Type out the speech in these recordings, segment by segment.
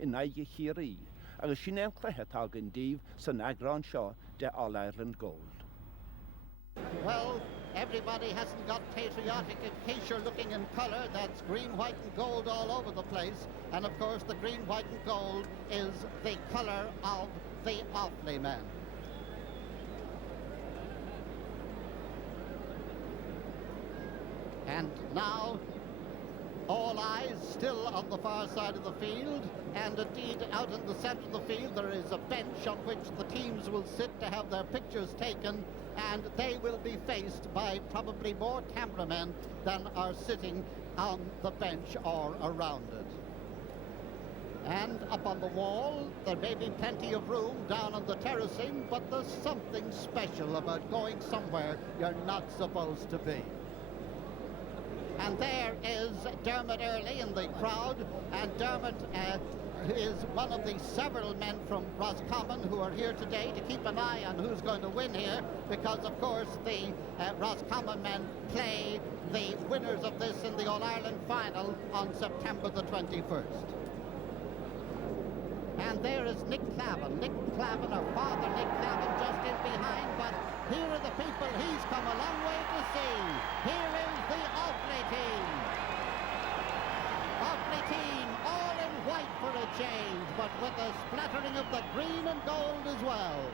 in aige Kerry, agus sin an cléthe an díomh san agrán seo de All-Ireland Gold. Well, everybody hasn't got patriotic. In case you're looking in colour, that's green, white and gold all over the place. And of course the green, white and gold is the colour of the Offaly men. And now all eyes still on the far side of the field, and indeed out in the centre of the field there is a bench on which the teams will sit to have their pictures taken, and they will be faced by probably more cameramen than are sitting on the bench or around it. And up on the wall there may be plenty of room down on the terracing, but there's something special about going somewhere you're not supposed to be. And there is Dermot Early in the crowd, and Dermot is one of the several men from Roscommon who are here today to keep an eye on who's going to win here, because of course the Roscommon men play the winners of this in the All-Ireland final on September the 21st. And there is Nick Clavin, or Father Nick Clavin, just in behind, but here are the people he's come a long way to see. Here is the Offaly team. Offaly team, all in white for a change, but with a splattering of the green and gold as well.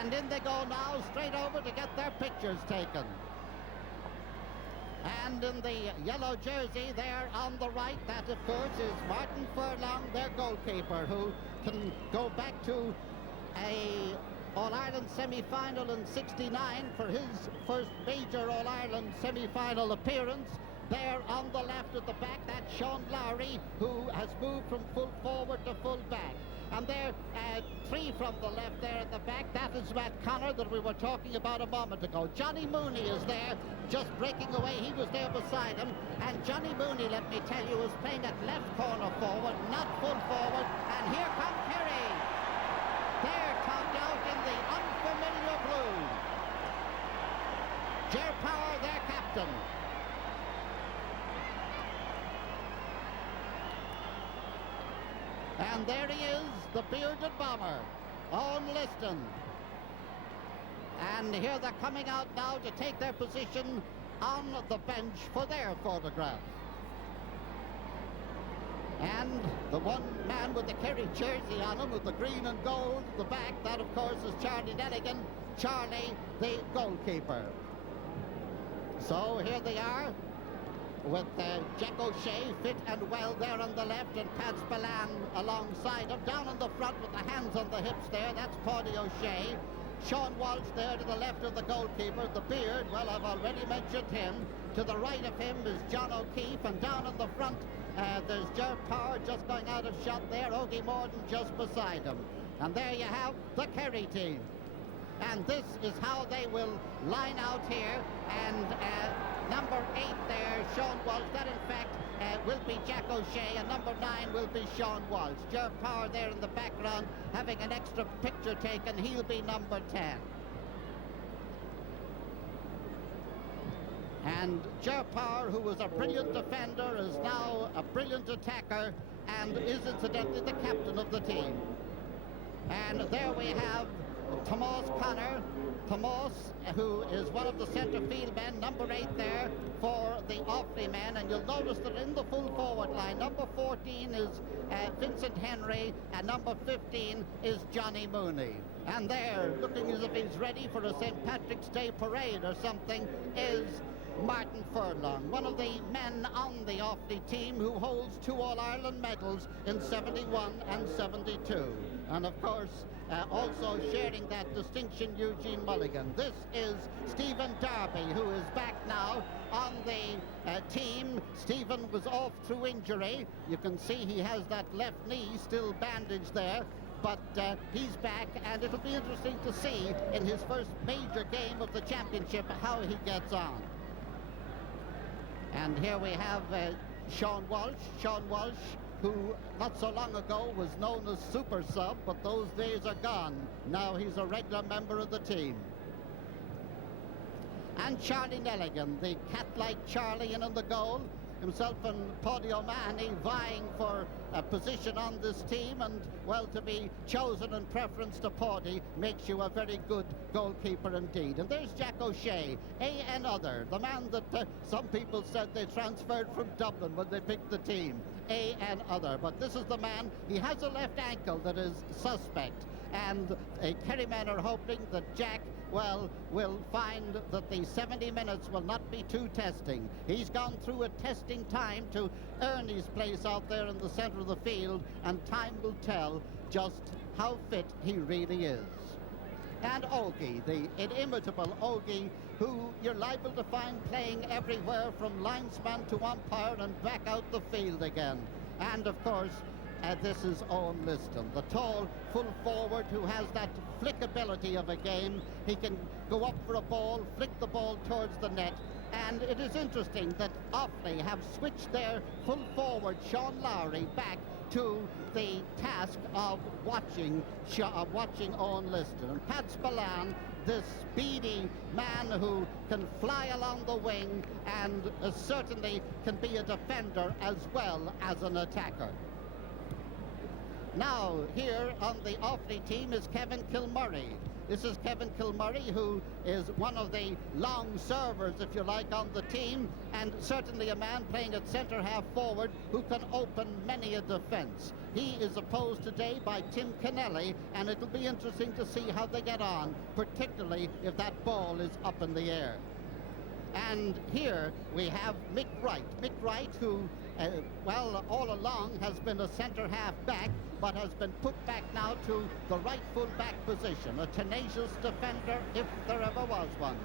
And in they go now, straight over to get their pictures taken. And in the yellow jersey there on the right, that of course is Martin Furlong, their goalkeeper, who can go back to a All-Ireland semi-final in '69 for his first major All-Ireland semi-final appearance. There on the left at the back, that's Sean Lowry, who has moved from full forward to full back. And there, three from the left there at the back, that is Matt Connor that we were talking about a moment ago. Johnny Mooney is there, just breaking away. He was there beside him. And Johnny Mooney, let me tell you, is playing at left corner forward, not full forward. And here comes Kerry. They're topped out in the unfamiliar blue. Ger Power, their captain. And there he is, the bearded bomber, Owen Liston. And here they're coming out now to take their position on the bench for their photograph. And the one man with the Kerry jersey on him, with the green and gold at the back, that of course is Charlie Nelligan, Charlie the goalkeeper. So here they are, with Jack O'Shea fit and well there on the left, and Pat Spillane alongside him. Down on the front with the hands on the hips there, that's Paddy O'Shea. Sean Walsh there to the left of the goalkeeper. The beard, well, I've already mentioned him. To the right of him is John O'Keefe, and down on the front there's Ger Power just going out of shot there, Ogie Morden just beside him. And there you have the Kerry team. And this is how they will line out here. And number 8 there, Sean Walsh, that in fact will be Jack O'Shea, and number 9 will be Sean Walsh. Ger Power there in the background having an extra picture taken, he'll be number 10. And Ger Power, who was a brilliant defender, is now a brilliant attacker and is incidentally the captain of the team. And there we have Tomas Connor. Tomas, who is one of the centre field men, number 8 there for the Offaly men. And you'll notice that in the full forward line, number 14 is Vincent Henry, and number 15 is Johnny Mooney. And there, looking as if he's ready for a St. Patrick's Day parade or something, is Martin Furlong, one of the men on the Offaly team who holds 2 All-Ireland medals in '71 and '72. And of course, also sharing that distinction, Eugene Mulligan. This is Stephen Darby, who is back now on the team. Stephen was off through injury. You can see he has that left knee still bandaged there, but he's back, and it'll be interesting to see in his first major game of the championship how he gets on. And here we have Sean Walsh. Sean Walsh, who not so long ago was known as Super Sub, but those days are gone. Now he's a regular member of the team. And Charlie Nelligan, the cat-like Charlie in on the goal. Himself and Paddy O'Mahony vying for a position on this team, and, well, to be chosen in preference to Porty makes you a very good goalkeeper indeed. And there's Jack O'Shea, another, the man that some people said they transferred from Dublin when they picked the team. Another, but this is the man. He has a left ankle that is suspect, and Kerry men are hoping that Jack, well, will find that the 70 minutes will not be too testing. He's gone through a testing time to earn his place out there in the centre of the field, and time will tell just how fit he really is. And Ogie, the inimitable Ogie, who you're liable to find playing everywhere from linesman to umpire and back out the field again. And of course, this is Owen Liston, the tall full forward who has that flickability of a game. He can go up for a ball, flick the ball towards the net. And it is interesting that Offaly have switched their full forward, Sean Lowry, back to the task of watching Owen Liston. And Pat Spillane, this speedy man who can fly along the wing and certainly can be a defender as well as an attacker. Now, here on the Offaly team is Kevin Kilmurray. This is Kevin Kilmurray, who is one of the long servers, if you like, on the team, and certainly a man playing at centre-half forward who can open many a defence. He is opposed today by Tim Kennelly, and it'll be interesting to see how they get on, particularly if that ball is up in the air. And here we have Mick Wright. Mick Wright, who, well, all along has been a centre-half back, but has been put back now to the right full-back position. A tenacious defender, if there ever was one.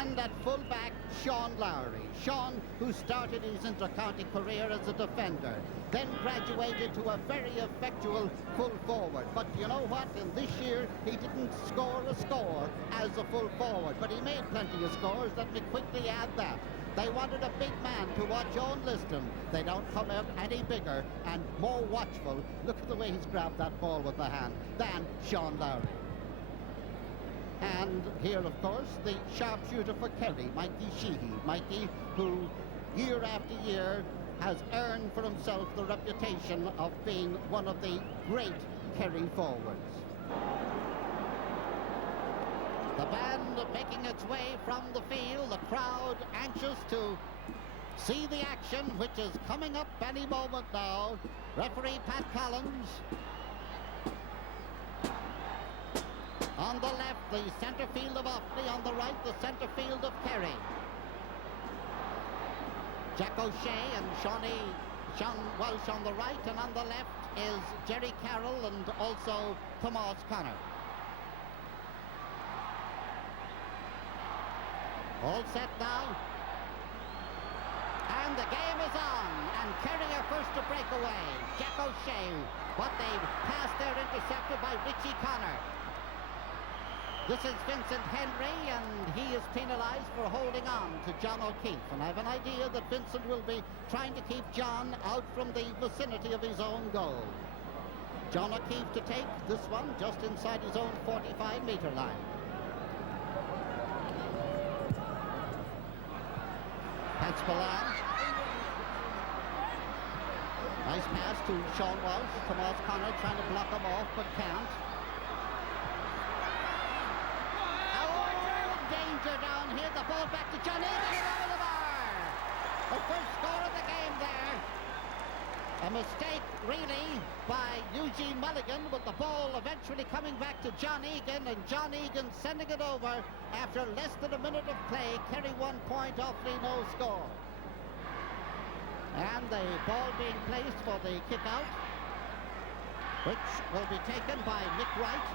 And at full-back, Sean Lowry. Sean, who started his inter-county career as a defender, then graduated to a very effectual full forward. But you know what? In this year, he didn't score a score as a full forward, but he made plenty of scores. Let me quickly add that. They wanted a big man to watch Owen Liston. They don't come out any bigger and more watchful. Look at the way he's grabbed that ball with the hand than Sean Lowry. And here, of course, the sharpshooter for Kerry, Mikey Sheehy. Mikey, who year after year has earned for himself the reputation of being one of the great Kerry forwards. The band making its way from the field, the crowd anxious to see the action, which is coming up any moment now. Referee Pat Collins. On the left, the centre field of Offaly. On the right, the centre field of Kerry. Jack O'Shea and Sean Walsh on the right, and on the left is Jerry Carroll and also Tomas Connor. All set now. And the game is on. And Kerry are first to break away. Jack O'Shea. But they've passed there, intercepted by Richie Connor. This is Vincent Henry, and he is penalised for holding on to John O'Keefe. And I have an idea that Vincent will be trying to keep John out from the vicinity of his own goal. John O'Keefe to take this one just inside his own 45-metre line. Pat Spillane. Nice pass to Sean Walsh. Tomas Connor trying to block him off, but can't. Danger down here. The ball back to John Egan over the bar. The first score of the game there. A mistake, really, by Eugene Mulligan, with the ball eventually coming back to John Egan, and John Egan sending it over after less than a minute of play. Kerry 1 point, Offaly no score. And the ball being placed for the kick-out, which will be taken by Mick Wright.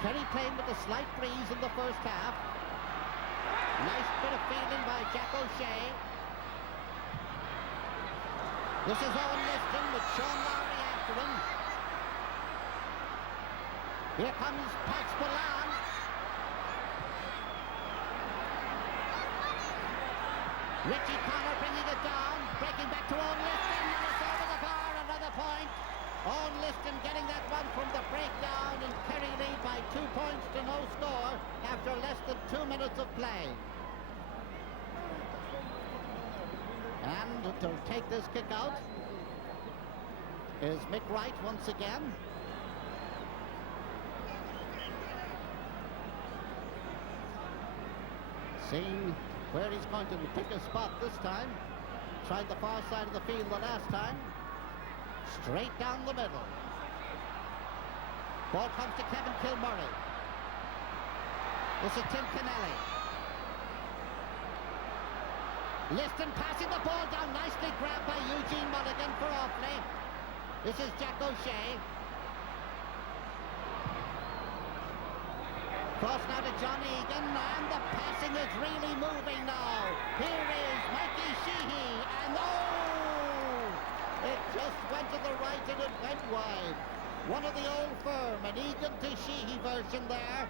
Kerry playing with a slight breeze in the first half. Nice bit of fielding by Jack O'Shea. This is Owen Liston with Sean Lowry after him. Here comes Pat Spillane. Richie Connor bringing it down, breaking back to Owen Liston, and it's over the bar, another point. Owen Liston getting that one from the breakdown, and Kerry lead by 2 points to no score after less than 2 minutes of play. And to take this kick out is Mick Wright once again. Seeing where he's going to pick a spot this time. Tried the far side of the field the last time. Straight down the middle. Ball comes to Kevin Kilmurray. This is Tim Kennelly. Liston passing the ball down, nicely grabbed by Eugene Mulligan for Offaly. This is Jack O'Shea. Cross now to John Egan, and the passing is really moving now. Here is Mikey Sheehy, and it just went to the right and it went wide. One of the old firm, an Egan to Sheehy version there,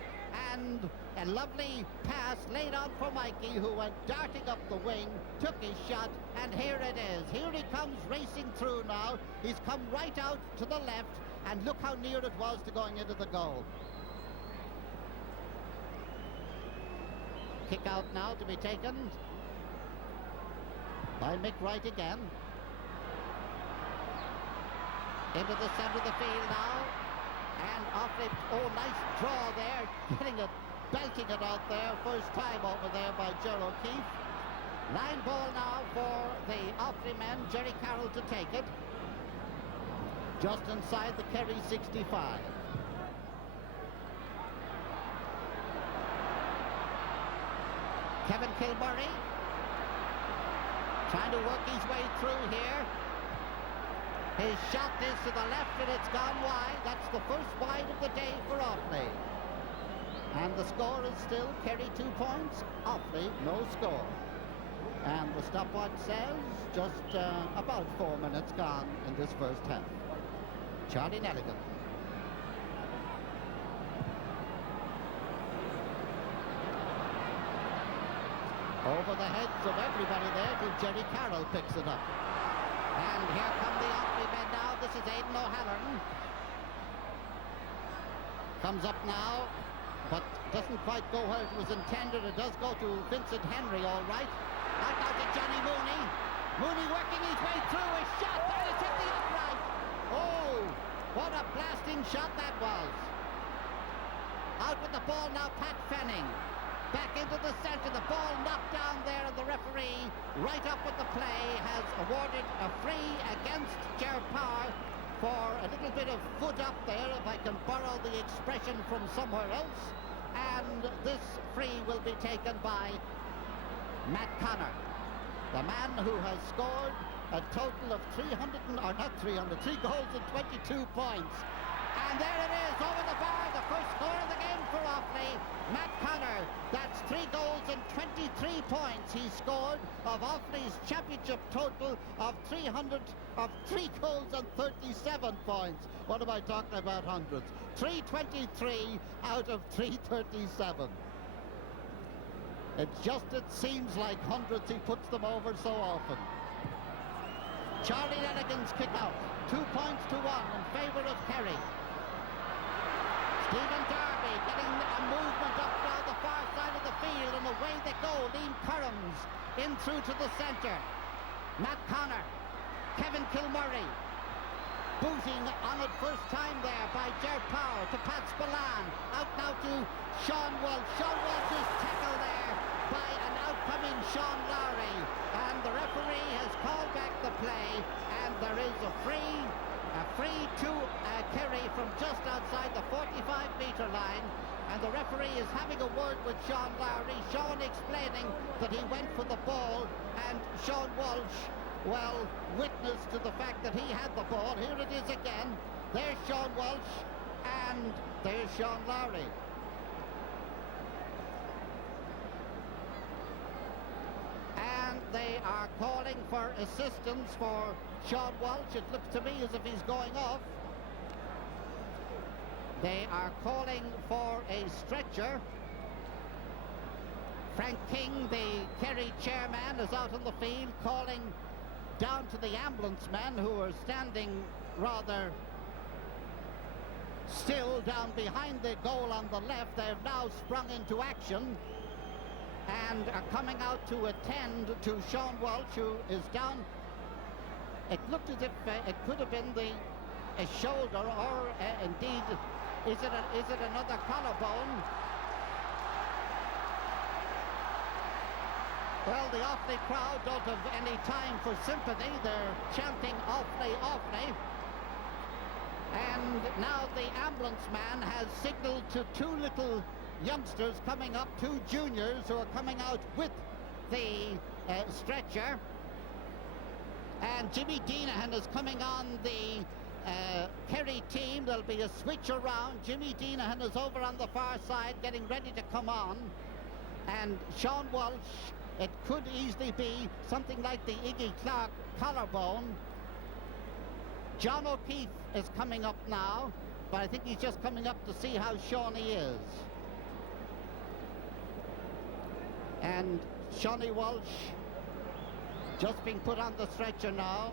and a lovely pass laid on for Mikey, who went darting up the wing, took his shot, and here it is. Here he comes racing through now. He's come right out to the left, and look how near it was to going into the goal. Kick out now to be taken by Mick Wright again. Into the centre of the field now. And Offaly, nice draw there. Belting it out there. First time over there by Ger O'Keefe. Line ball now for the Offaly men. Jerry Carroll to take it. Just inside the Kerry 65. Kevin Kilmurray trying to work his way through here. His shot is to the left and it's gone wide. That's the first wide of the day for Offaly. And the score is still Kerry 2 points, Offaly no score. And the stopwatch says just about 4 minutes gone in this first half. Charlie Nelligan. Over the heads of everybody there till Jerry Carroll picks it up. And here come the Offaly men now. This is Aidan O'Halloran. Comes up now, but doesn't quite go where it was intended. It does go to Vincent Henry, all right. Out now to Johnny Mooney. Mooney working his way through. A shot, and it's hit the upright. Oh, what a blasting shot that was. Out with the ball now, Pat Fenning. Back into the centre, the ball knocked down there, and the referee, right up with the play, has awarded a free against Ger Power for a little bit of foot up there, if I can borrow the expression from somewhere else. And this free will be taken by Matt Connor, the man who has scored a total of 3 goals and 22 points. And there it is, over the bar, the first score of the game for Offaly. Matt Connor, that's 3 goals and 23 points he scored of Offaly's championship total of 3 goals and 37 points. What am I talking about hundreds? 323 out of 337. It seems like hundreds, he puts them over so often. Charlie Nelligan's kick out, 2 points to 1 in favour of Kerry. Stephen Darby getting a movement up now the far side of the field, and away they go. Liam Currams in through to the centre. Matt Connor, Kevin Kilmurray, booting on it first time there by Ger Power to Pat Spillane. Out now to Sean Walsh. Sean Walsh is tackled there by an outcoming Sean Lowry, and the referee has called back the play, and there is a free to Kerry from just outside the 45-metre line, and the referee is having a word with Sean Lowry. Sean explaining that he went for the ball, and Sean Walsh, well, witness to the fact that he had the ball. Here it is again. There's Sean Walsh, and there's Sean Lowry. And they are calling for assistance for Sean Walsh. It looks to me as if he's going off. They are calling for a stretcher. Frank King, the Kerry chairman, is out on the field calling down to the ambulance men, who are standing rather still down behind the goal on the left. They've now sprung into action. and are coming out to attend to Sean Walsh, who is down. It looked as if it could have been a shoulder, or indeed, is it another collarbone? Well, the Offaly crowd don't have any time for sympathy. They're chanting Offaly, Offaly. And now the ambulance man has signalled to two little youngsters coming up, two juniors who are coming out with the stretcher. And Jimmy Deenahan is coming on the Kerry team. There'll be a switch around. Jimmy Deenahan is over on the far side getting ready to come on. And Sean Walsh, it could easily be something like the Iggy Clark collarbone. John O'Keefe is coming up now, but I think he's just coming up to see how Shawnee is. And Shawnee Walsh just being put on the stretcher now.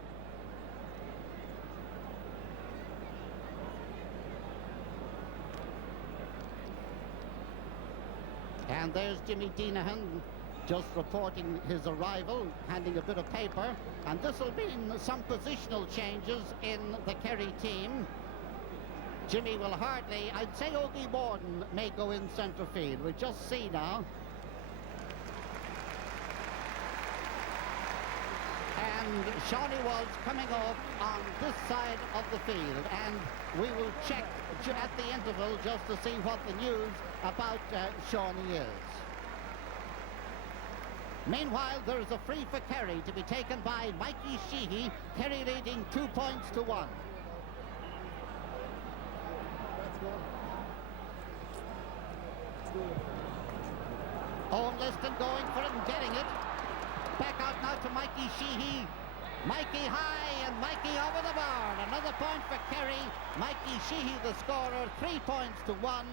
And there's Jimmy Deenahan just reporting his arrival, handing a bit of paper, and this will mean some positional changes in the Kerry team. Jimmy will hardly, I'd say Ogie Morden may go in centre field. We'll just see now. And Shawnee Walsh coming off on this side of the field, and we will check at the interval just to see what the news about Shawnee is. Meanwhile, there is a free for Kerry to be taken by Mikey Sheehy. Kerry leading 2 points to 1. Owen Liston going for it and getting it. Back out now to Mikey Sheehy. Mikey high and Mikey over the bar. Another point for Kerry. Mikey Sheehy the scorer, 3 points to 1.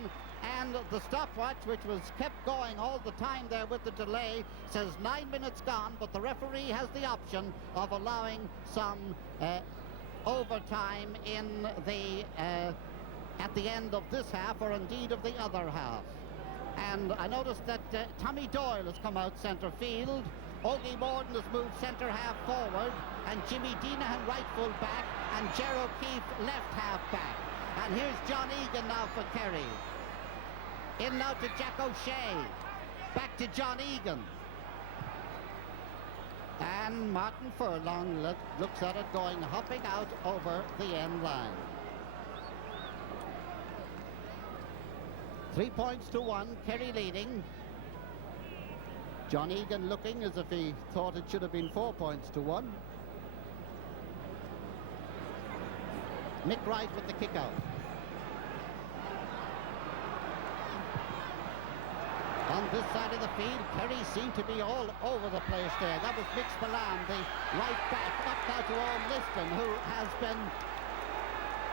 And the stopwatch, which was kept going all the time there with the delay, says 9 minutes gone, but the referee has the option of allowing some overtime in the at the end of this half, or indeed of the other half. And I noticed that Tommy Doyle has come out centre field. Ogie Morden has moved centre half forward, and Jimmy Deenahan right full back, and Ger O'Keefe left half back. And here's John Egan now for Kerry. In now to Jack O'Shea. Back to John Egan. And Martin Furlong looks at it going, hopping out over the end line. 3 points to 1, Kerry leading. John Egan looking as if he thought it should have been 4 points to 1. Mick Wright with the kick out. On this side of the field, Kerry seemed to be all over the place there. That was Mick Spillane, the right back, up now to Owen Liston, who has been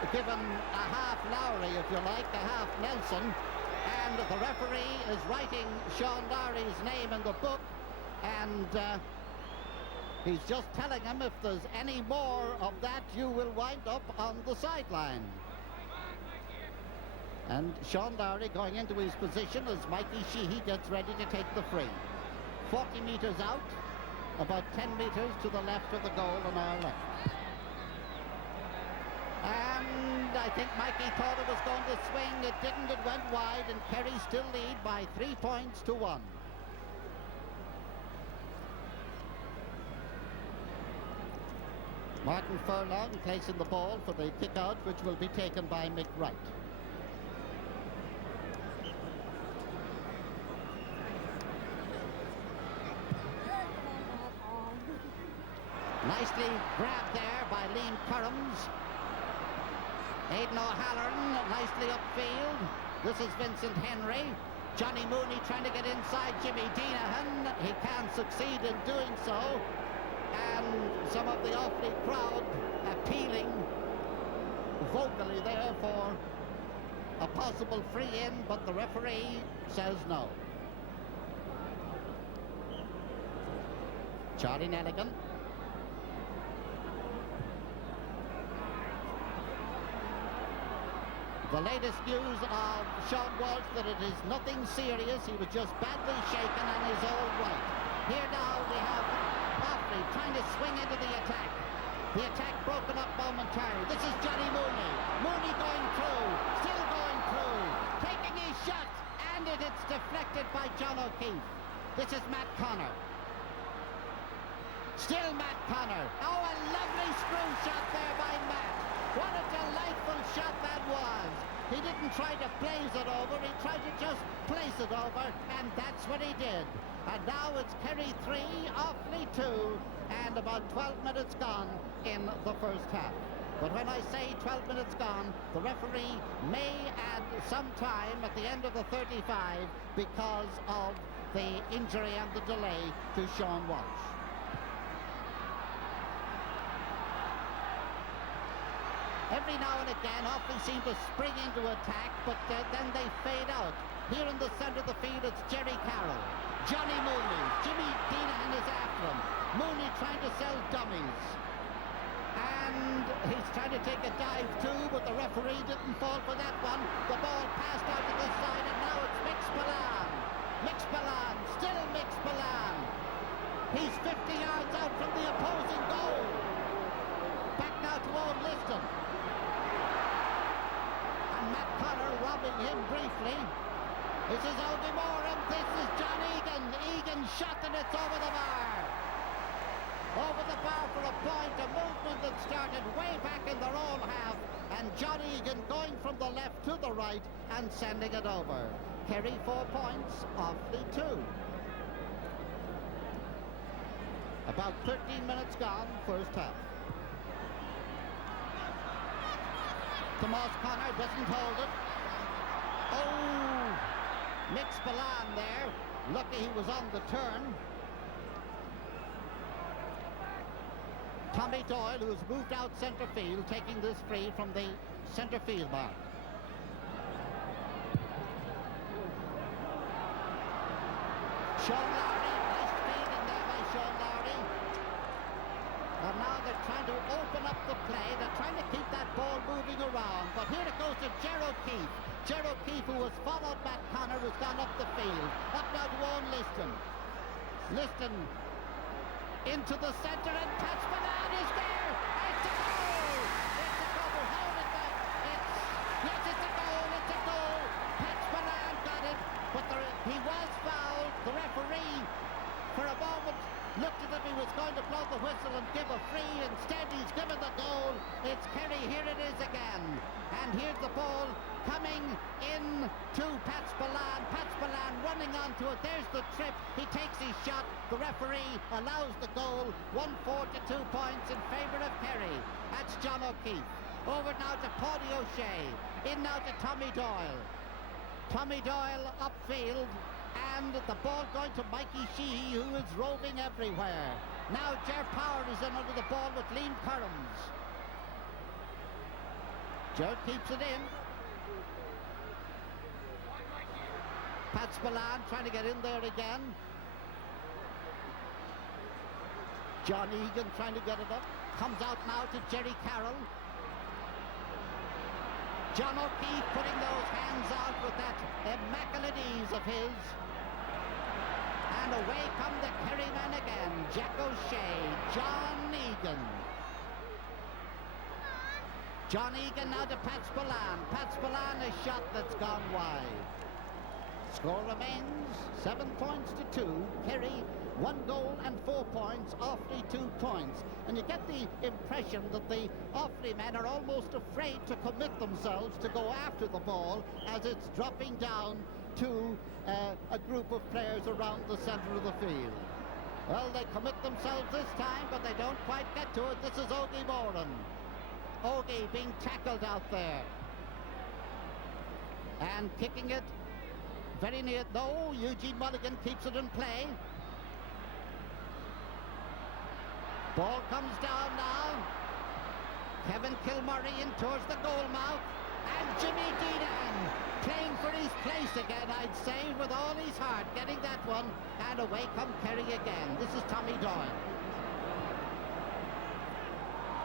given a half Lowry, if you like, a half Nelson. And the referee is writing Sean Lowry's name in the book, and he's just telling him if there's any more of that, you will wind up on the sideline. And Sean Lowry going into his position as Mikey Sheehy gets ready to take the free. 40 metres out, about 10 metres to the left of the goal on our left. And I think Mikey thought it was going to swing. It didn't, it went wide, and Kerry still lead by 3 points to 1. Martin Furlong placing the ball for the kick-out, which will be taken by Mick Wright. Nicely grabbed there by Liam Currams. Aidan O'Halloran nicely upfield. This is Vincent Henry. Johnny Mooney trying to get inside Jimmy Deenahan. He can't succeed in doing so. And some of the Offaly crowd appealing vocally there for a possible free in, but the referee says no. Charlie Nelligan. The latest news of Sean Walsh that it is nothing serious. He was just badly shaken and is all right. Here now we have Offaly trying to swing into the attack. The attack broken up momentarily. This is Johnny Mooney. Mooney going through, still going through, taking his shot, and it's deflected by John O'Keefe. This is Matt Connor. Still Matt Connor. Oh, a lovely screw shot there by Matt. What a delightful shot that was. He didn't try to blaze it over, he tried to just place it over, and that's what he did. And now it's Kerry 3, Offaly 2, and about 12 minutes gone in the first half. But when I say 12 minutes gone, the referee may add some time at the end of the 35 because of the injury and the delay to Sean Walsh. Every now and again, Offaly seem to spring into attack, but then they fade out. Here in the centre of the field, it's Jerry Carroll. Johnny Mooney. Jimmy Deanahan is after him. Mooney trying to sell dummies. And he's trying to take a dive too, but the referee didn't fall for that one. The ball passed out to the side, and now it's Mix Balan. Mix Balan, still Mix Balan. He's 50 yards out from the opposing goal. Back now to Owen Liston. Matt Connor robbing him briefly. This is Ogie Moran. This is John Egan. Egan shot and it's over the bar. Over the bar for a point. A movement that started way back in their own half. And John Egan going from the left to the right and sending it over. Kerry 4 points, Offaly 2. About 13 minutes gone, first half. Tomas Connor doesn't hold it. Oh! Mix Balan there. Lucky he was on the turn. Tommy Doyle, who's moved out centre field, taking this free from the centre field mark. Sean Lowry, nice fielding there by Sean Lowry. And now they're trying to open up the play. They're trying to keep that ball moving around. But here it goes to Gerald Keefe. Gerald Keefe, who has followed Matt Connor, who's gone up the field. Up now to Owen Liston. Liston into the centre, and Pat Balan is there. It's a goal! It's a goal. How did that? Yes, it's a goal. It's a goal. Pat Balan got it, but he was fouled. The referee, for a moment, looked as if he was going to blow the whistle and give a free. Instead, he's given the goal. It's Kerry. Here it is again. And here's the ball coming in to Pat Balan. Pat Balan running onto it. There's the trip. He takes his shot. The referee allows the goal. 1-4 to 2 points in favour of Kerry. That's John O'Keefe. Over now to Paddy O'Shea. In now to Tommy Doyle. Tommy Doyle upfield. And the ball going to Mikey Sheehy, who is roving everywhere. Now Ger Power is in under the ball with Liam Currams. Ger keeps it in. Pat Balan trying to get in there again. John Egan trying to get it up. Comes out now to Jerry Carroll. John O'Keefe putting those hands out with that immaculate ease of his. And away come the Kerry men again. Jack O'Shea, John Egan. John Egan now to Pat Balan. Pat Balan, a shot that's gone wide. Score remains 7 points to 2. Kerry 1 goal and 4 points. Offaly 2 points. And you get the impression that the Offaly men are almost afraid to commit themselves to go after the ball as it's dropping down to a group of players around the centre of the field. Well, they commit themselves this time, but they don't quite get to it. This is Ogie Moran. Ogie being tackled out there. And kicking it very near. No, Eugene Mulligan keeps it in play. Ball comes down now. Kevin Kilmurray in towards the goal mouth. And Jimmy Deanahan playing for his place again, I'd say, with all his heart, getting that one. And away come Kerry again. This is Tommy Doyle.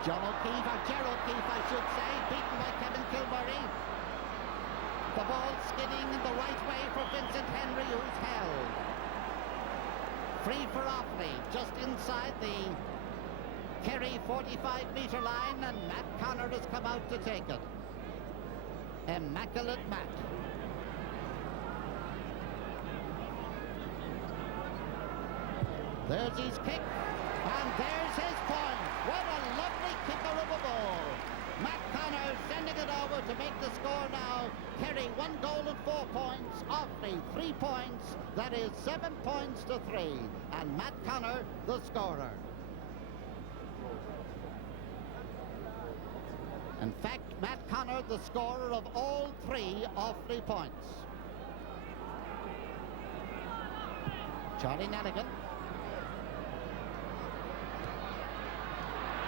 John O'Keefe, or Gerald O'Keefe, I should say, beaten by Kevin Kilmurray. The ball skidding in the right way for Vincent Henry, who's held. Free for Offaly, just inside the Kerry 45-metre line, and Matt Connor has come out to take it. Immaculate Matt. There's his kick, and there's his point. What a lovely kicker of a ball. Matt Connor sending it over to make the score now. Kerry 1 goal and 4 points. Offaly 3 points. That is 7 points to 3. And Matt Connor, the scorer. In fact, Matt Connor, the scorer of all 3 Offaly points. Charlie Nelligan.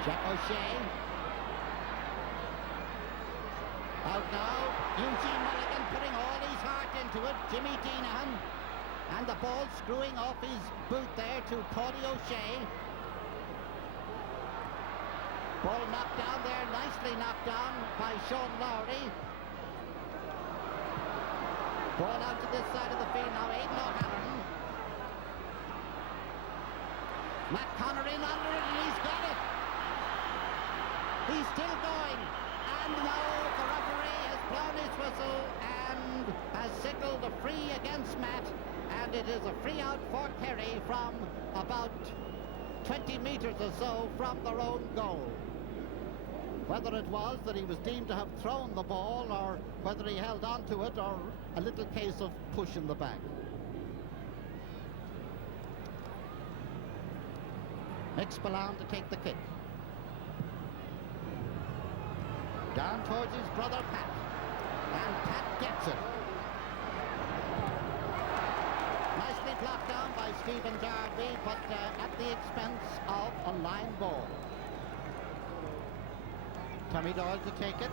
Jack O'Shea. Out now, Eugene Mulligan putting all his heart into it. Jimmy Deanahan. And the ball screwing off his boot there to Paulie O'Shea. Ball knocked down there, nicely knocked down by Sean Lowry. Ball out to this side of the field now, Aidan O'Halloran. Matt Connor in under it, and he's got it. He's still going. And now the referee has blown his whistle and has signalled a free against Matt, and it is a free out for Kerry from about 20 metres or so from their own goal. Whether it was that he was deemed to have thrown the ball, or whether he held on to it, or a little case of push in the back. Mick Spillane to take the kick. Down towards his brother Pat, and Pat gets it. Nicely blocked down by Stephen Darby, but at the expense of a line ball. Tommy Doyle to take it.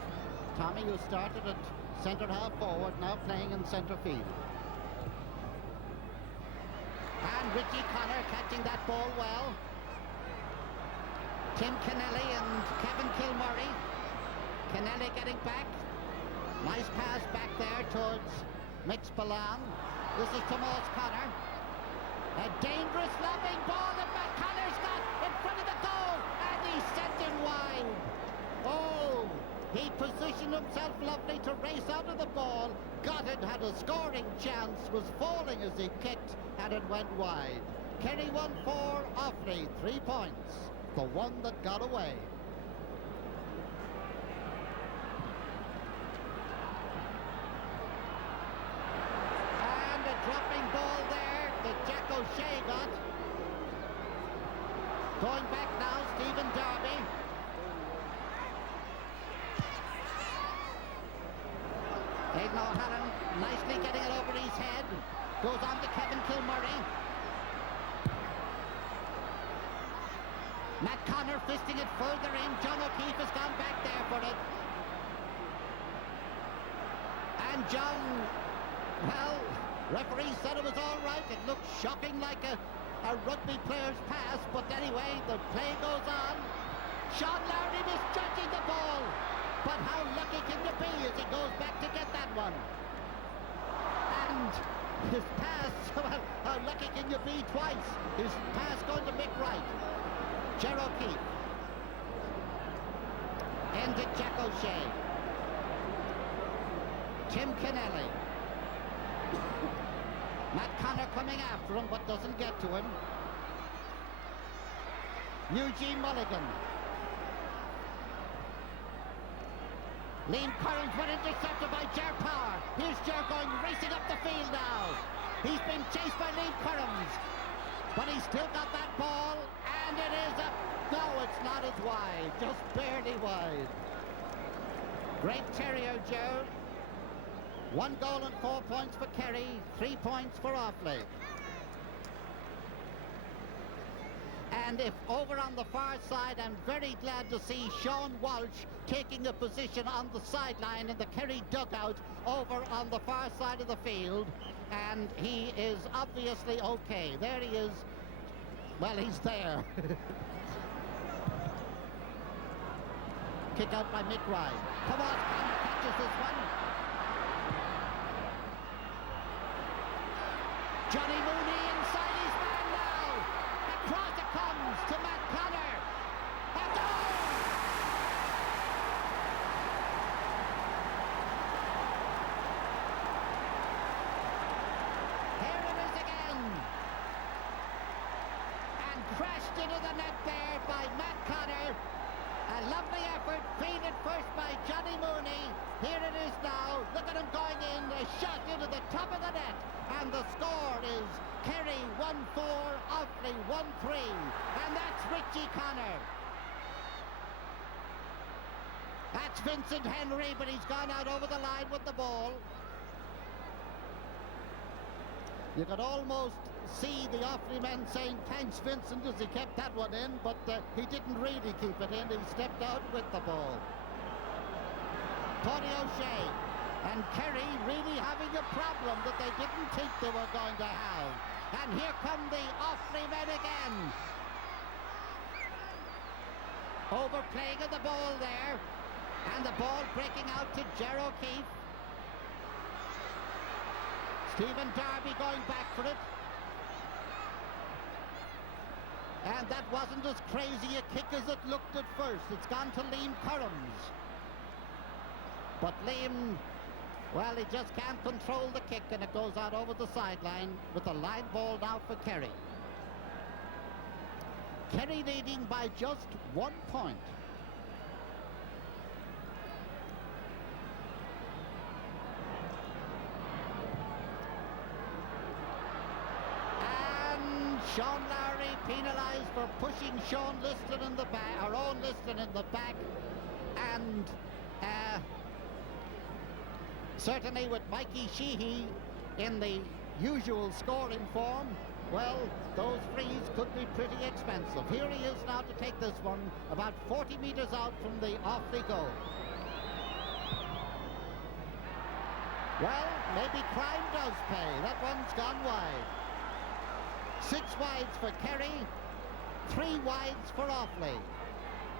Tommy, who started at centre half forward, now playing in centre field. And Richie Connor catching that ball well. Tim Kennelly and Kevin Kilmurray. Kennelly getting back. Nice pass back there towards Mick Spillane. This is Tomas Connor. A dangerous lobbing ball that Matt Connor's got in front of the goal, and he sent it wide. Oh, he positioned himself lovely to race out of the ball, got it, had a scoring chance, was falling as he kicked, and it went wide. Kerry 1-4, Offaly 3 points. The one that got away. And a dropping ball there that Jack O'Shea got. Going back now, Stephen Darby. Aidan O'Halloran nicely getting it over his head. Goes on to Kevin Kilmurray. Matt Connor fisting it further in. John O'Keefe has gone back there for it. And John, well, referee said it was all right. It looked shocking like a rugby player's pass, but anyway, the play goes on. Sean Lowry misjudging the ball. But how lucky can you be as he goes back to get that one? And his pass, well, how lucky can you be twice? His pass going to Mick Wright. Cherokee. Into Jack O'Shea. Tim Kennelly. Matt Connor coming after him, but doesn't get to him. Eugene Mulligan. Liam Currans went intercepted by Ger Power. Here's Ger going racing up the field now. He's been chased by Liam Currans, but he's still got that ball, and it is up. No, it's not as wide, just barely wide. Great terrier, Ger. 1 goal and 4 points for Kerry, 3 points for Offaly. And if over on the far side, I'm very glad to see Sean Walsh taking a position on the sideline in the Kerry dugout over on the far side of the field. And he is obviously okay. There he is. Well, he's there. Kick out by Mick Wright. Come on, Connor catches this one. Johnny Mooney inside his man now. Across it comes to Matt Connor. A goal! Here it is again. And crashed into the net there by Matt Connor. A lovely effort, feeded first by Johnny Mooney. Here it is now. Look at him going in. A shot into the top of the net. And the score is Kerry 1-4, Offaly 1-3. And that's Richie Connor. That's Vincent Henry, but he's gone out over the line with the ball. You could almost see the Offaly men saying thanks Vincent as he kept that one in, but he didn't really keep it in. He stepped out with the ball. Tony O'Shea and Kerry really having a problem that they didn't think they were going to have. And here come the Offaly men again. Overplaying of the ball there. And the ball breaking out to Ger O'Keefe. Stephen Darby going back for it. And that wasn't as crazy a kick as it looked at first. It's gone to Liam Currams. But Liam, well, he just can't control the kick, and it goes out over the sideline with a line ball now for Kerry. Kerry leading by just 1 point. Sean Lowry penalised for pushing Sean Liston in the back, our own Liston in the back, and certainly with Mikey Sheehy in the usual scoring form, well, those frees could be pretty expensive. Here he is now to take this one about 40 metres out from the Offaly goal. Well, maybe crime does pay. That one's gone wide. 6 wides for Kerry, 3 wides for Offaly.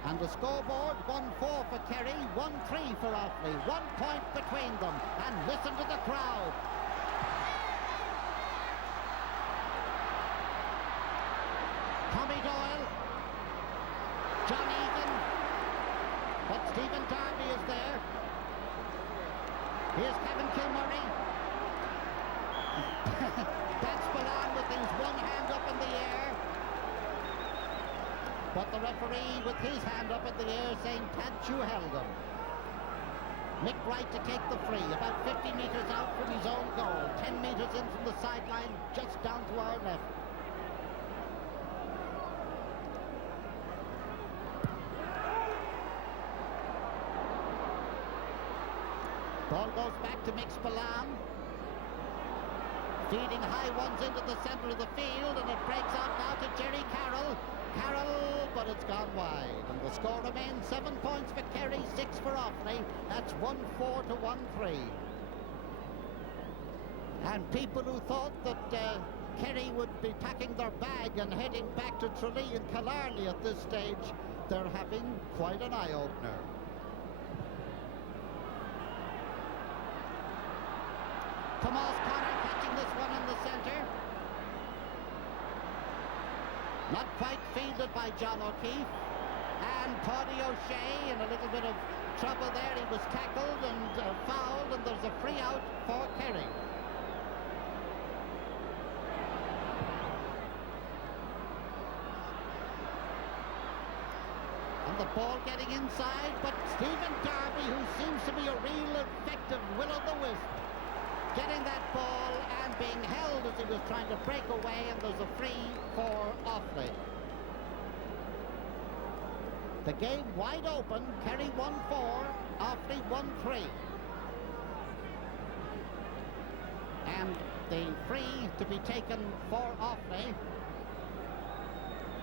And the scoreboard, 1-4 for Kerry, 1-3 for Offaly. 1 point between them. And listen to the crowd. Tommy Doyle, John Egan, but Stephen Darby is there. Here's Kevin Kilmurray. That's Milan with his one hand up in the air. But the referee with his hand up in the air saying, "Can't you held him?" Mick Wright to take the free, about 50 metres out from his own goal. 10 metres in from the sideline, just down to our left. Ball goes back to Mick Spillane. Feeding high ones into the centre of the field, and it breaks out now to Jerry Carroll. Carroll, but it's gone wide. And the score remains 7 points for Kerry, 6 for Offaly. That's 1-4 to 1-3. And people who thought that Kerry would be packing their bag and heading back to Tralee and Killarney at this stage, they're having quite an eye-opener. Tomas Connor catching this one in the centre. Not quite fielded by John O'Keefe. And Paddy O'Shea in a little bit of trouble there. He was tackled and fouled, and there's a free out for Kerry. And the ball getting inside, but Stephen Darby, who seems to be a real effective will-o'-the-wisp, getting that ball and being held as he was trying to break away, and there's a free for Offaly. The game wide open, Kerry 1-4, Offaly 1-3. And the free to be taken for Offaly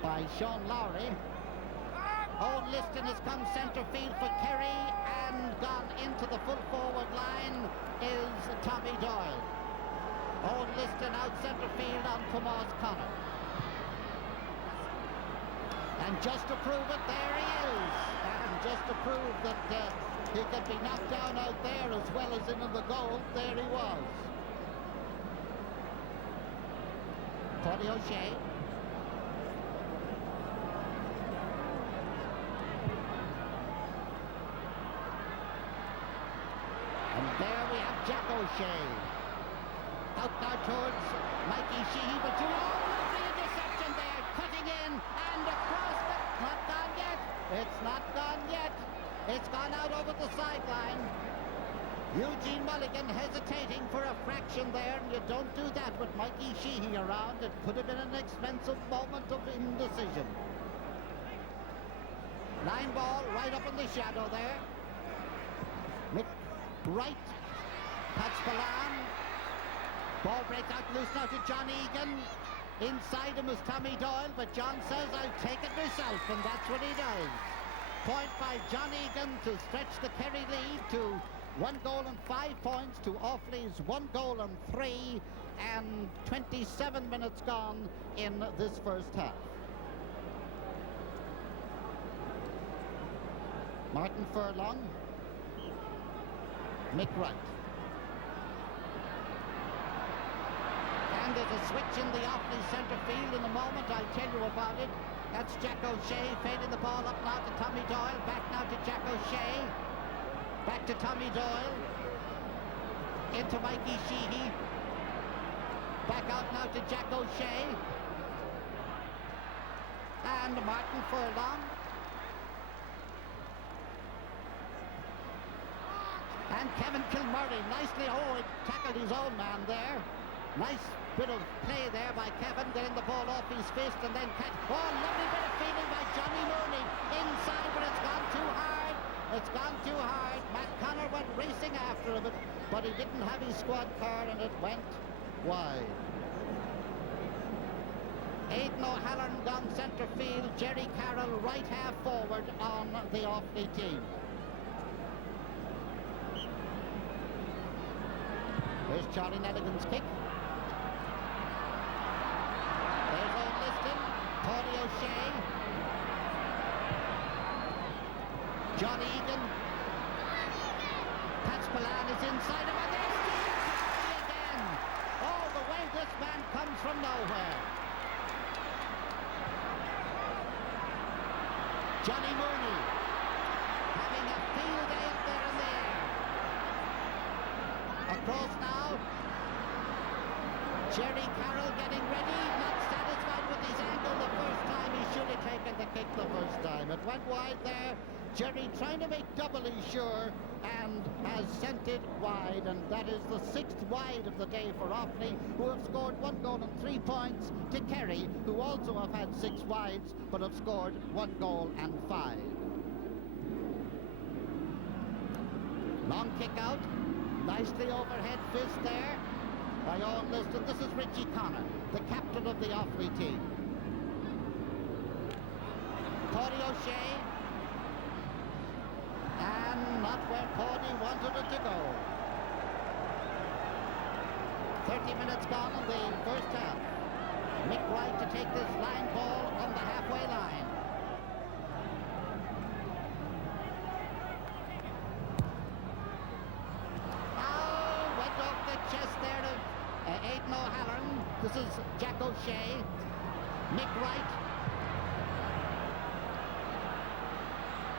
by Sean Lowry. Owen Liston has come centre field for Kerry, and gone into the full forward line is Tommy Doyle. Owen Liston out centre field on Tomas Connor. And just to prove it, there he is. And just to prove that he could be knocked down out there as well as into the goal, there he was. Tony O'Shea. And there we have Jack O'Shea. Out now towards Mikey Sheehy, but you know, lovely interception there, cutting in and across, but not gone yet. It's not gone yet. It's gone out over the sideline. Eugene Mulligan hesitating for a fraction there, and you don't do that with Mikey Sheehy around. It could have been an expensive moment of indecision. Line ball right up in the shadow there. Mick Wright, cuts Balan. Ball breaks out loose now to John Egan. Inside him is Tommy Doyle, but John says, I'll take it myself, and that's what he does. Point by John Egan to stretch the Kerry lead to 1 goal and 5 points to Offaly's 1 goal and 3, and 27 minutes gone in this first half. Martin Furlong, Mick Wright. And there's a switch in the Offaly centre field in a moment. I'll tell you about it. That's Jack O'Shea fading the ball up now to Tommy Doyle. Back now to Jack O'Shea. Back to Tommy Doyle. Into Mikey Sheehy. Back out now to Jack O'Shea. And Martin Furlong. And Kevin Kilmurray nicely, he tackled his own man there. Nice bit of play there by Kevin, getting the ball off his fist and then catch. Oh, lovely bit of feeling by Johnny Mooney. Inside, but it's gone too hard. It's gone too hard. Matt Connor went racing after him, but he didn't have his squad car and it went wide. Aidan O'Halloran down centre field. Jerry Carroll right half forward on the Offaly team. There's Charlie Nelligan's kick. There's Owen Liston, Tony O'Shea, John Egan. Pat Spillane is inside him, and there's Steve again. Oh, the way this man comes from nowhere. Johnny Mooney having a field day up there in the air. Across now. Jerry Carroll getting ready, not satisfied with his angle the first time. He should have taken the kick the first time. It went wide there. Jerry trying to make doubly sure and has sent it wide, and that is the 6th wide of the day for Offaly, who have scored 1 goal and 3 points, to Kerry, who also have had 6 wides but have scored 1 goal and 5. Long kick out, nicely overhead fist there by Owen Liston. This is Richie Connor, the captain of the Offaly team. Tony O'Shea, and not where Tony wanted it to go. 30 minutes gone in the first half. Mick Wright to take this line ball on the halfway line. Aidan O'Halloran. This is Jack O'Shea. Mick Wright.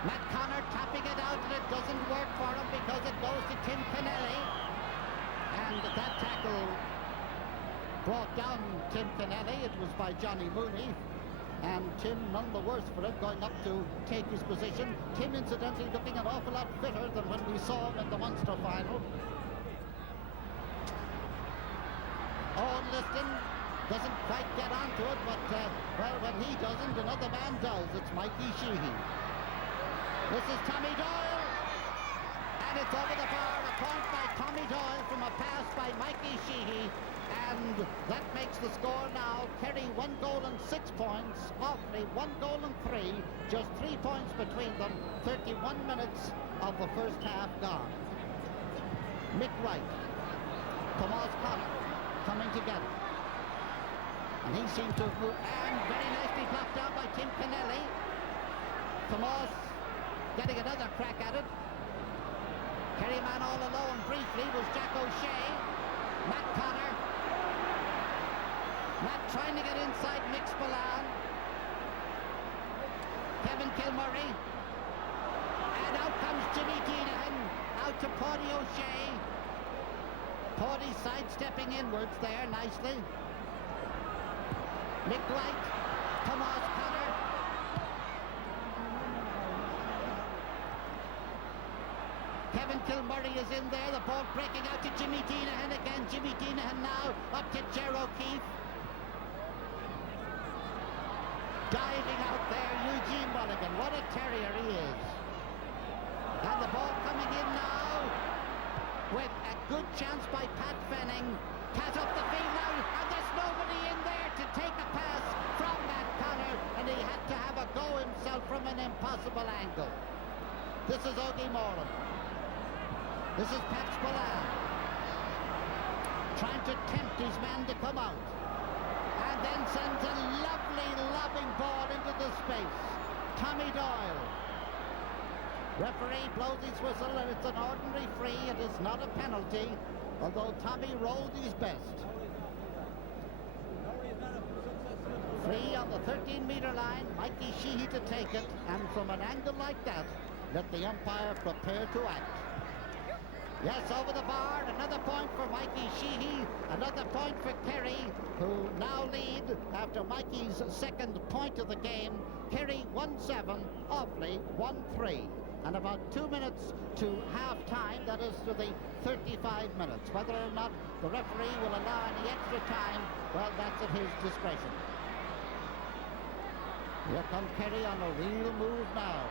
Matt Connor tapping it out, and it doesn't work for him because it goes to Tim Kennelly. And that tackle brought down Tim Kennelly. It was by Johnny Mooney. And Tim none the worse for it, going up to take his position. Tim, incidentally, looking an awful lot fitter than when we saw him in the Munster final. Owen Liston doesn't quite get onto it, but, well, when he doesn't, another man does. It's Mikey Sheehy. This is Tommy Doyle, and it's over the bar. A point by Tommy Doyle from a pass by Mikey Sheehy, and that makes the score now. Kerry 1 goal and 6 points. Offaly 1 goal and 3. Just 3 points between them. 31 minutes of the first half gone. Mick Wright, Tomas Connor coming together. And he seems to have moved, and very nicely blocked down by Tim Kennelly. Tomas getting another crack at it. Kerry man all alone briefly was Jack O'Shea. Matt Connor. Matt trying to get inside Mick Spillane. Kevin Kilmurray. And out comes Jimmy Deanahan. Out to Paddy O'Shea. Paddy sidestepping inwards there nicely. Nick Dwight. Tomas Connor. Kevin Kilmurray is in there. The ball breaking out to Jimmy Deanahan again. Jimmy Deanahan now up to Ger O'Keefe. Diving out there, Eugene Mulligan. What a terrier he is. And the ball coming in now with a good chance by Pat Fenning. Pat up the field now, and there's nobody in there to take a pass from Matt Connor, and he had to have a go himself from an impossible angle. This is Ogie Moran. This is Pat Spillane. Trying to tempt his man to come out. And then sends a lovely lobbing ball into the space. Tommy Doyle. Referee blows his whistle and it's an ordinary free. It is not a penalty, although Tommy rolled his best. Free on the 13-metre line. Mikey Sheehy to take it, and from an angle like that, let the umpire prepare to act. Yes, over the bar, another point for Mikey Sheehy, another point for Kerry, who now lead after Mikey's second point of the game. Kerry 1-7, Offaly 1-3. And about 2 minutes to half-time, that is to the 35 minutes. Whether or not the referee will allow any extra time, well, that's at his discretion. Here comes Kerry on a real move now.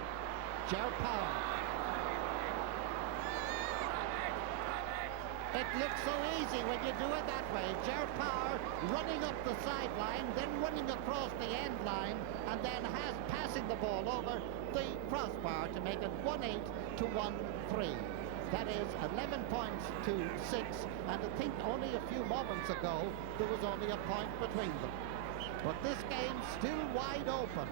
Ger Power. It looks so easy when you do it that way. Ger Power running up the sideline, then running across the end line, and then passing the ball over the crossbar to make it 1-8 to 1-3. That is 11 points to 6, and I think only a few moments ago there was only a point between them. But this game's still wide open.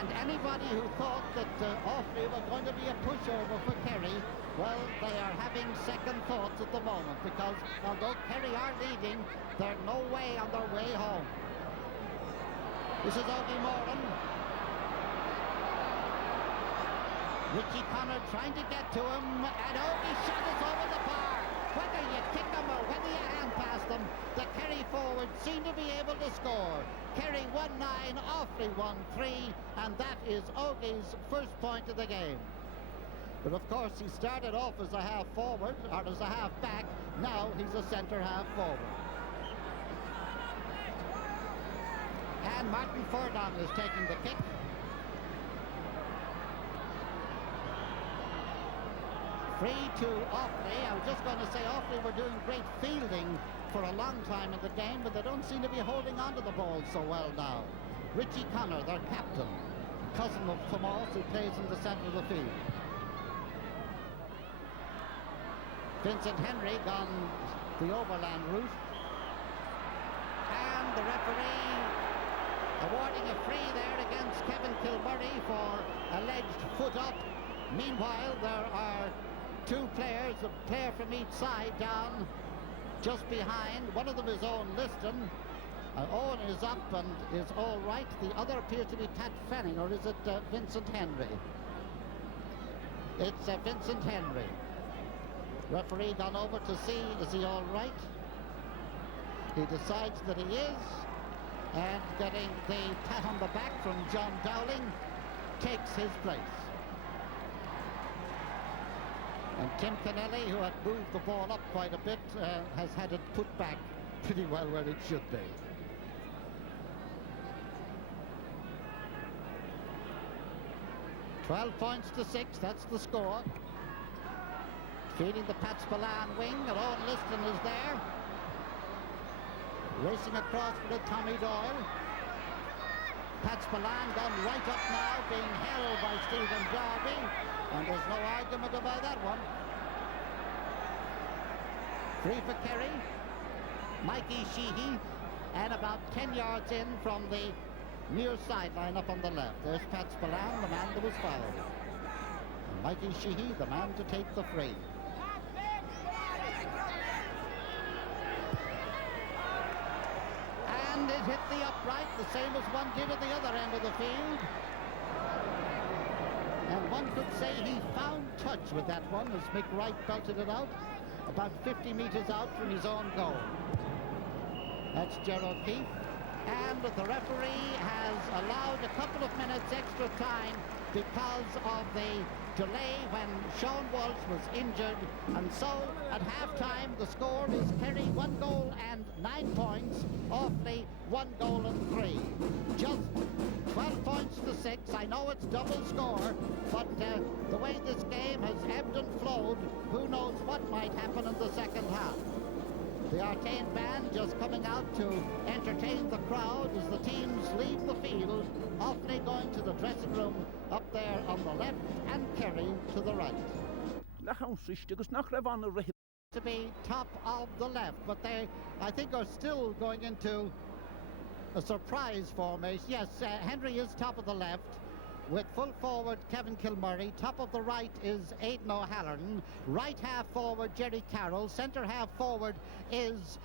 And anybody who thought that Offaly were going to be a pushover for Kerry, well, they are having second thoughts at the moment, because although Kerry are leading, they're no way on their way home. This is Ogie Moran. Richie Connor trying to get to him, and Ogie shot is over the bar. Whether you kick them or whether you hand pass them, the Kerry forwards seem to be able to score. Kerry 1-9, Offaly 1-3, and that is Ogie's first point of the game. But of course he started off as a half forward, or as a half back. Now he's a centre half forward. And Martin Furdon is taking the kick. Free to Offaly. I was just going to say Offaly were doing great fielding for a long time in the game, but they don't seem to be holding on to the ball so well now. Richie Connor, their captain, cousin of Tomas, who plays in the centre of the field. Vincent Henry gone the overland route. And the referee awarding a free there against Kevin Kilmurray for alleged foot up. Meanwhile, there are two players, a player from each side down just behind. One of them is Owen Liston. Owen is up and is all right. The other appears to be Pat Fanning, or is it Vincent Henry? It's Vincent Henry. Referee gone over to see, is he all right? He decides that he is, and getting the pat on the back from John Dowling, takes his place. And Tim Kennelly, who had moved the ball up quite a bit, has had it put back pretty well where it should be. "12 points to 6, that's the score. Feeding the Pat Spillane wing, and Owen Liston is there. Racing across for the Tommy Doyle. Pat Spillane gone right up now, being held by Stephen Darby, and there's no argument about that one. Free for Kerry. Mikey Sheehy, and about 10 yards in from the near sideline up on the left. There's Pat Spillane, the man that was fouled. And Mikey Sheehy, the man to take the free. And it hit the upright, the same as one did at the other end of the field. And one could say he found touch with that one as Mick Wright belted it out, about 50 metres out from his own goal. That's Gerald Keefe. And the referee has allowed a couple of minutes extra time because of the delay when Sean Walsh was injured. And so at half-time the score is Kerry 1 goal and 9 points, Offaly 1 goal and 3. Just 12 points to 6. I know it's double score, but the way this game has ebbed and flowed, who knows what might happen in the second half. The Artane band just coming out to entertain the crowd as the teams leave the field. Offaly going to the dressing room up there on the left and Kerry to the right. To be top of the left, but they, I think, are still going into a surprise formation. Yes, Henry is top of the left, with full forward Kevin Kilmurray. Top of the right is Aidan O'Halloran. Right half forward Jerry Carroll. Centre half forward is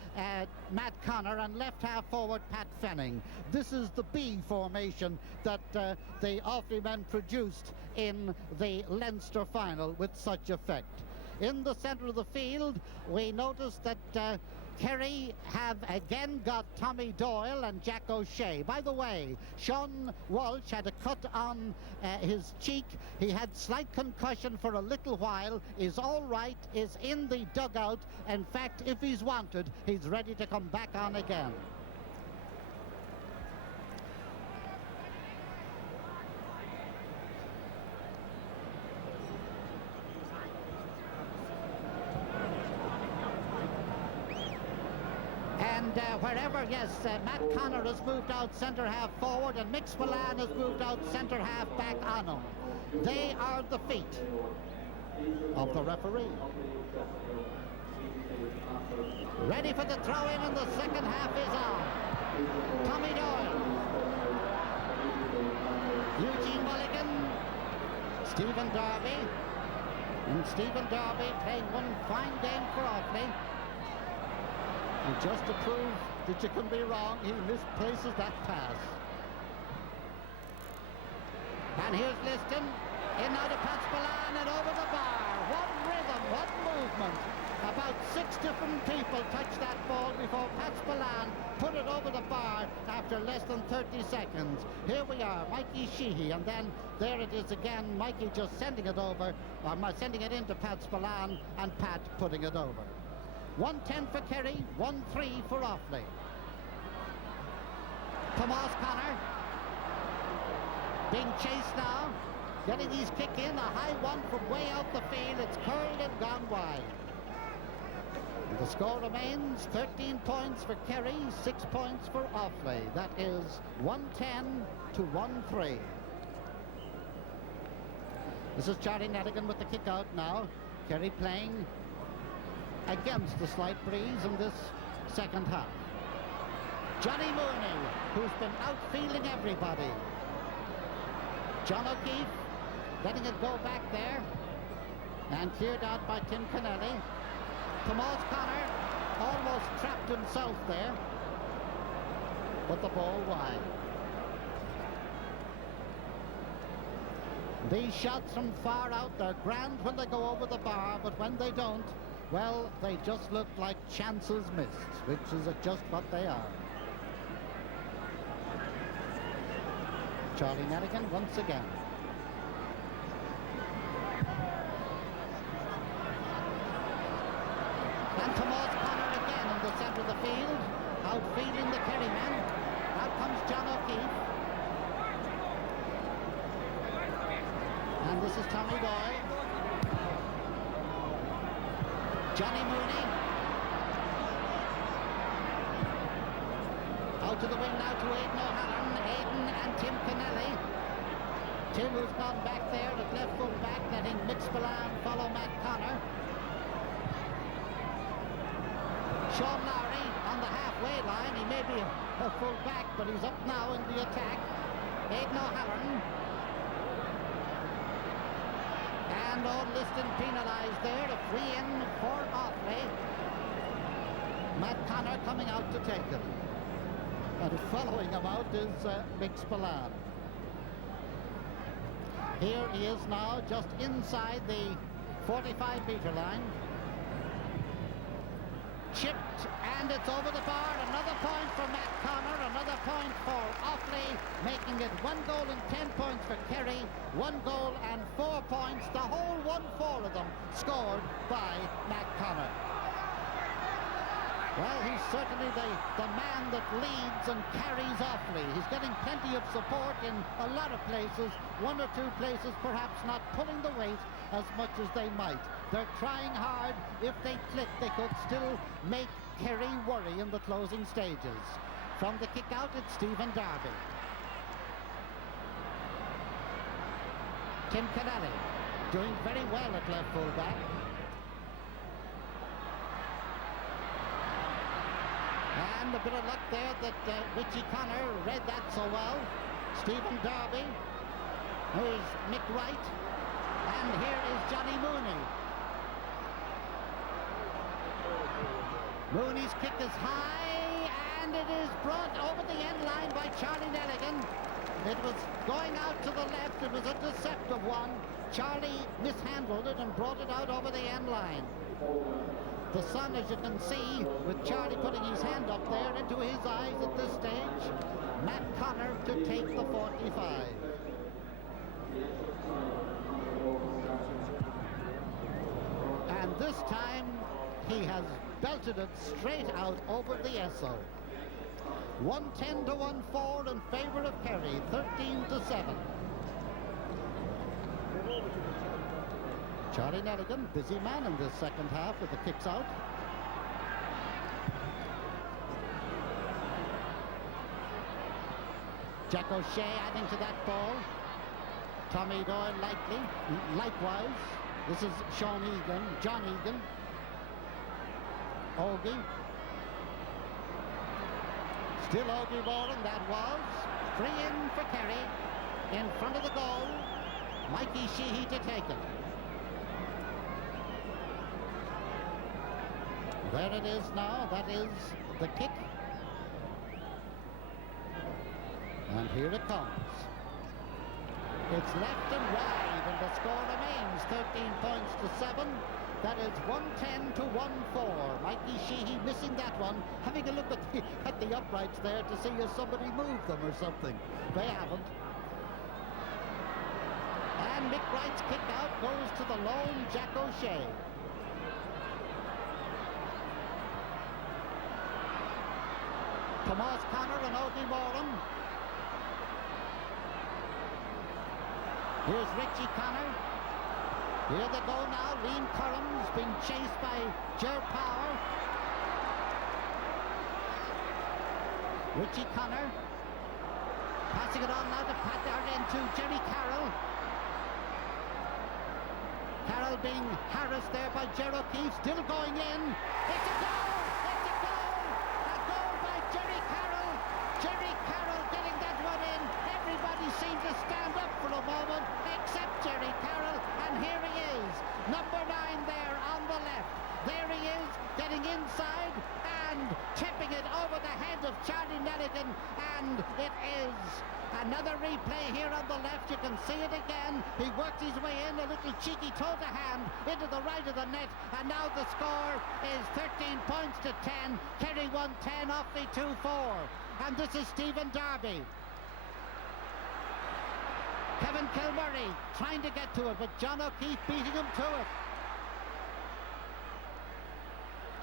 Matt Connor, and left half forward Pat Fenning. This is the B formation that the Offaly men produced in the Leinster final with such effect. In the centre of the field, we noticed that Kerry have again got Tommy Doyle and Jack O'Shea. By the way, Sean Walsh had a cut on his cheek. He had slight concussion for a little while, is all right, is in the dugout. In fact, if he's wanted, he's ready to come back on again. Wherever, yes, Matt Connor has moved out centre half forward, and Mick Spillane has moved out centre half back on him. They are the feet of the referee. Ready for the throw in, and the second half is on. Tommy Doyle, Eugene Mulligan, Stephen Darby, and Stephen Darby playing one fine game for Offaly. And just to prove that you can be wrong, he misplaces that pass. And here's Liston, in now to Pat Spillane and over the bar. What rhythm, what movement. About 6 different people touched that ball before Pat Spillane put it over the bar after less than 30 seconds. Here we are, Mikey Sheehy, and then there it is again, Mikey just sending it over, or sending it into Pat Spillane, and Pat putting it over. 1-10 for Kerry, 1-3 for Offaly. Tomas Connor being chased now, getting his kick in, a high one from way out the field. It's curled and gone wide. And the score remains 13 points for Kerry, 6 points for Offaly. That is 1-10 to 1-3. This is Charlie Nedigan with the kick out now. Kerry playing against the slight breeze in this second half. Johnny Mooney, who's been outfielding everybody. John O'Keefe letting it go back there and cleared out by Tim Kennelly. Tomas Connor almost trapped himself there, but the ball wide. These shots from far out, they're grand when they go over the bar, but when they don't, well, they just look like chances missed, which is just what they are. Charlie Nedigan once again. And Tomas Connor again in the centre of the field, outfielding the Kerry men. Out comes John O'Keefe. And this is Tommy Doyle. Johnny Mooney. Out to the wing now to Aidan O'Halloran. Aidan and Tim Kennelly. Tim, who's gone back there at left full back, letting Mick Spillane follow Matt Connor. Sean Lowry on the halfway line. He may be a full back, but he's up now in the attack. Aidan O'Halloran. And Old Liston penalised there, a free in for Offaly. Matt Connor coming out to take it. And following him out is Mick Spillane. Here he is now, just inside the 45-metre line. Chipped, and it's over the bar. Another point for Matt Connor, another point for Offaly, making it 1 goal and 10 points for Kerry, 1 goal and 4 points. The whole 1-4 of them scored by Matt Connor. Well, he's certainly the man that leads and carries Offaly. He's getting plenty of support in a lot of places, 1 or 2 places perhaps not pulling the weight as much as they might. They're trying hard. If they click, they could still make Kerry worry in the closing stages. From the kick out, it's Stephen Darby. Tim Kennelly doing very well at left full-back. And a bit of luck there that Richie Connor read that so well. Stephen Darby. Here's Nick Wright. And here is Johnny Mooney. Mooney's kick is high, and it is brought over the end line by Charlie Nelligan. It was going out to the left. It was a deceptive one. Charlie mishandled it and brought it out over the end line. The sun, as you can see, with Charlie putting his hand up there into his eyes at this stage. Matt Connor to take the 45. And this time he has belted it straight out over the Esso. 110 to 1-4 in favour of Kerry, 13 to 7. Charlie Nelligan, busy man in this second half with the kicks out. Jack O'Shea adding to that ball. Tommy Doyle likewise. This is John Egan. Ogie. Still Ogie balling, that was. Free in for Kerry. In front of the goal. Mikey Sheehy to take it. There it is now, that is the kick. And here it comes. It's left and wide, and the score remains 13 points to 7. That is 110 to 1-4. Mikey Sheehy missing that one, having a look at the uprights there to see if somebody moved them or something. They haven't. And Mick Wright's kick out goes to the lone Jack O'Shea. Tomas Connor and Ogie Moran. Here's Richie Connor. Here they go now. Liam Curran's being chased by Ger Power. Richie Connor. Passing it on now to Pat Darden to Jerry Carroll. Carroll being harassed there by Ger O'Keefe. Still going in. It's a goal! It's a goal! A goal by Jerry Carroll. Jerry Carroll getting that one in. Everybody seemed to stand up for a moment except Jerry Carroll. And here he is. Number 9 there on the left. There he is getting inside and tipping it over the head of Charlie Nelligan. And it is another replay here on the left. You can see it again. He worked his way in, a little cheeky toe to hand into the right of the net. And now the score is 13 points to 10. Kerry 1-10, Offaly 2-4. And this is Stephen Darby. Kevin Kilmurray trying to get to it, but John O'Keefe beating him to it.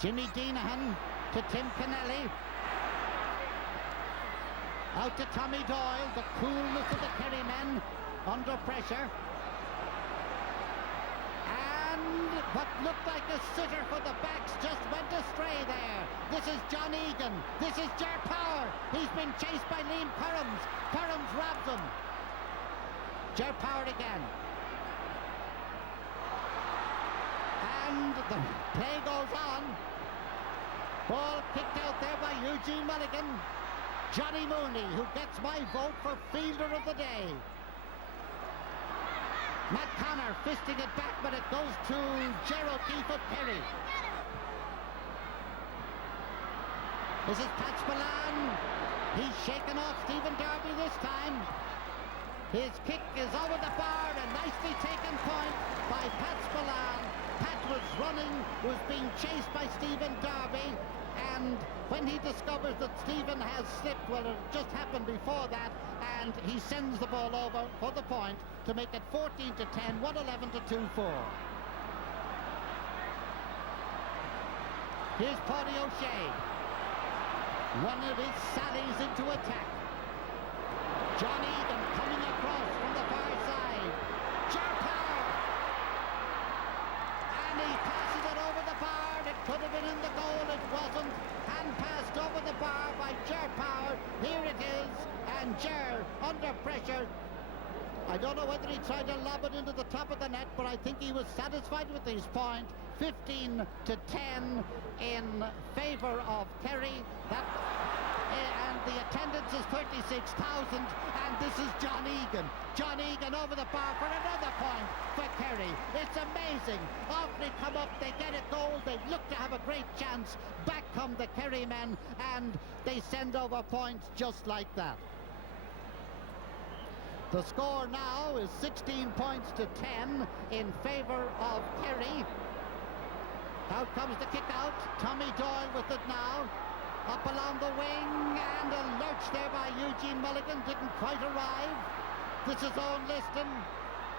Jimmy Deanahan to Tim Kennelly. Out to Tommy Doyle, the coolness of the Kerry men under pressure. And what looked like a sitter for the backs just went astray there. This is John Egan. This is Ger Power. He's been chased by Liam Currams. Currams robs him. Ger Power again. And the play goes on. Ball kicked out there by Eugene Mulligan. Johnny Mooney, who gets my vote for fielder of the day. Matt Connor fisting it back, but it goes to Ger O'Keefe of Kerry. This is Pat Spillane. He's shaken off Stephen Darby this time. His kick is over the bar, a nicely taken point by Pat Spillane. Pat was running, was being chased by Stephen Darby, and when he discovers that Stephen has slipped, well, it just happened before that, and he sends the ball over for the point to make it 14-10, 111-2-4. Here's Paddy O'Shea. One of his sallies into attack. John Egan coming across from the far side. Ger Power! And he passes it over the bar. It could have been in the goal. It wasn't. Hand passed over the bar by Ger Power. Here it is. And Ger, under pressure. I don't know whether he tried to lob it into the top of the net, but I think he was satisfied with his point. 15-10 in favour of Kerry. And the attendance is 36,000, and this is John Egan. John Egan over the bar for another point for Kerry. It's amazing. Offaly come up, they get a goal, they look to have a great chance. Back come the Kerry men, and they send over points just like that. The score now is 16 points to 10 in favour of Kerry. Out comes the kick out. Tommy Doyle with it now. Up along the wing, and a lurch there by Eugene Mulligan. Didn't quite arrive. This is Owen Liston.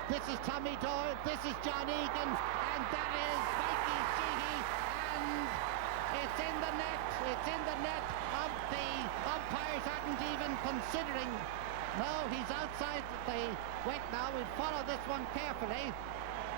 This is Tommy Doyle. This is John Egan. And that is Mikey Sheehy. And it's in the net. It's in the net. The umpires aren't even considering. No, he's outside the wet now. We'll follow this one carefully.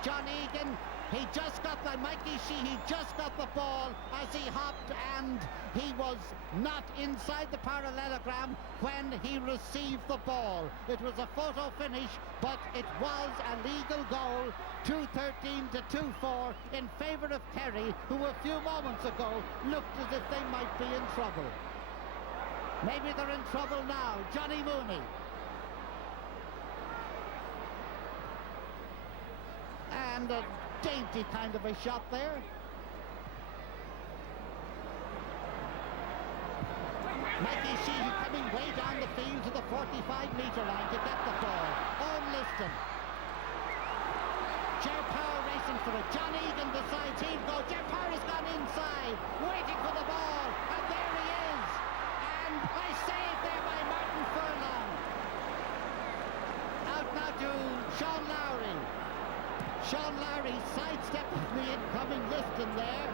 John Egan, he just got the Mikey Sheehy just got the ball as he hopped, and he was not inside the parallelogram when he received the ball. It was a photo finish, but it was a legal goal. 2-13-2-4 in favour of Kerry, who a few moments ago looked as if they might be in trouble. Maybe they're in trouble now. Johnny Mooney. And a dainty kind of a shot there. Mikey Sheehy coming way down the field to the 45-metre line to get the ball. Owen Liston. Ger Power racing for it. John Egan decides he'll go. Ger Power has gone inside, waiting for the ball, and there he is. And I saved there by Martin Furlong. Out now to Sean Lowry. Sean Lowry sidestepping the incoming Liston there.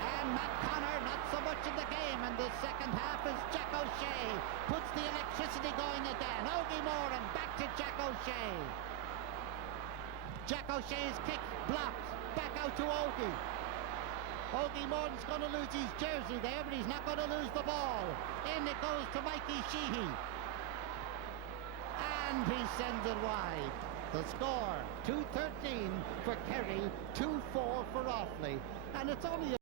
And Matt Connor not so much in the game in the second half as Jack O'Shea puts the electricity going again. Ogie Moran back to Jack O'Shea. Jack O'Shea's kick blocked. Back out to Ogie. Ogie Moran's going to lose his jersey there, but he's not going to lose the ball. In it goes to Mikey Sheehy. And he sends it wide. The score, 2-13 for Kerry, 2-4 for Offaly. And it's only